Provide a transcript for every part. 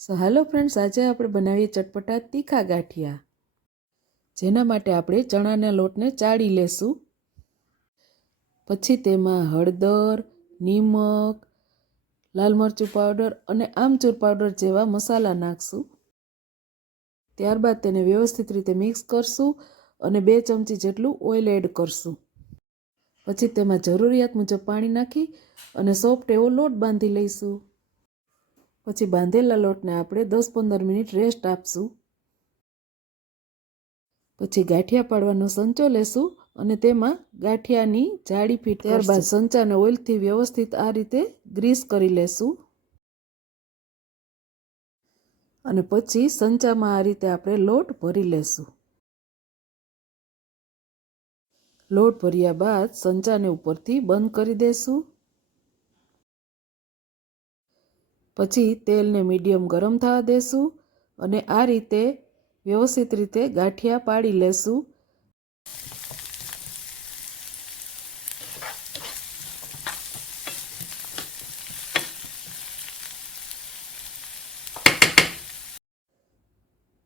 So hello friends, આજે આપણે બનાવીએ ચટપટા તીખા ગાંઠિયા, જેના માટે આપણે ચણાના લોટને ચાળી લેશું. પછી તેમાં હળદર, નિમક, લાલ મરચું પાવડર અને આમચૂર પાવડર જેવા મસાલા નાખશું. ત્યારબાદ તેને વ્યવસ્થિત રીતે મિક્સ કરશું અને 2 ચમચી જેટલું ઓઇલ એડ કરશું. પછી તેમાં જરૂરિયાત મુજબ પાણી નાખી અને સોફ્ટ એવો લોટ બાંધી લઈશું. પછી બાંધેલા લોટને આપણે 10-15 મિનિટ રેસ્ટ આપશું. પછી ગાંઠિયા પાડવાનો સંચો લેશું અને તેમાં ગાંઠિયાની જાળી ફીટ કરશું. ત્યારબાદ સંચાને ઓઇલથી વ્યવસ્થિત આ રીતે ગ્રીસ કરી લેશું અને પછી સંચામાં આ રીતે આપણે લોટ ભરી લેશું. લોટ ભર્યા બાદ સંચાને ઉપરથી બંધ કરી દેશું. પછી તેલને મીડિયમ ગરમ થવા દેશું અને આ રીતે વ્યવસ્થિત રીતે ગાંઠિયા પાડી લેશું.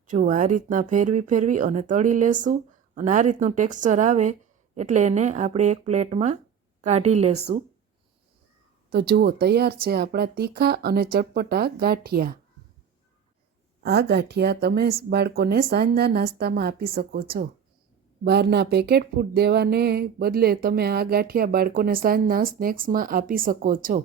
જો આ રીતના ફેરવી અને તળી લેશું અને આ રીતનું ટેક્સચર આવે એટલે એને આપણે એક પ્લેટમાં કાઢી લેશું. તો જુઓ, તૈયાર છે આપણા તીખા અને ચટપટા ગાંઠિયા. આ ગાંઠિયા તમે બાળકોને સાંજના નાસ્તામાં આપી શકો છો. બહારના પેકેટ ફૂડ દેવાને બદલે તમે આ ગાંઠિયા બાળકોને સાંજના સ્નેક્સમાં આપી શકો છો.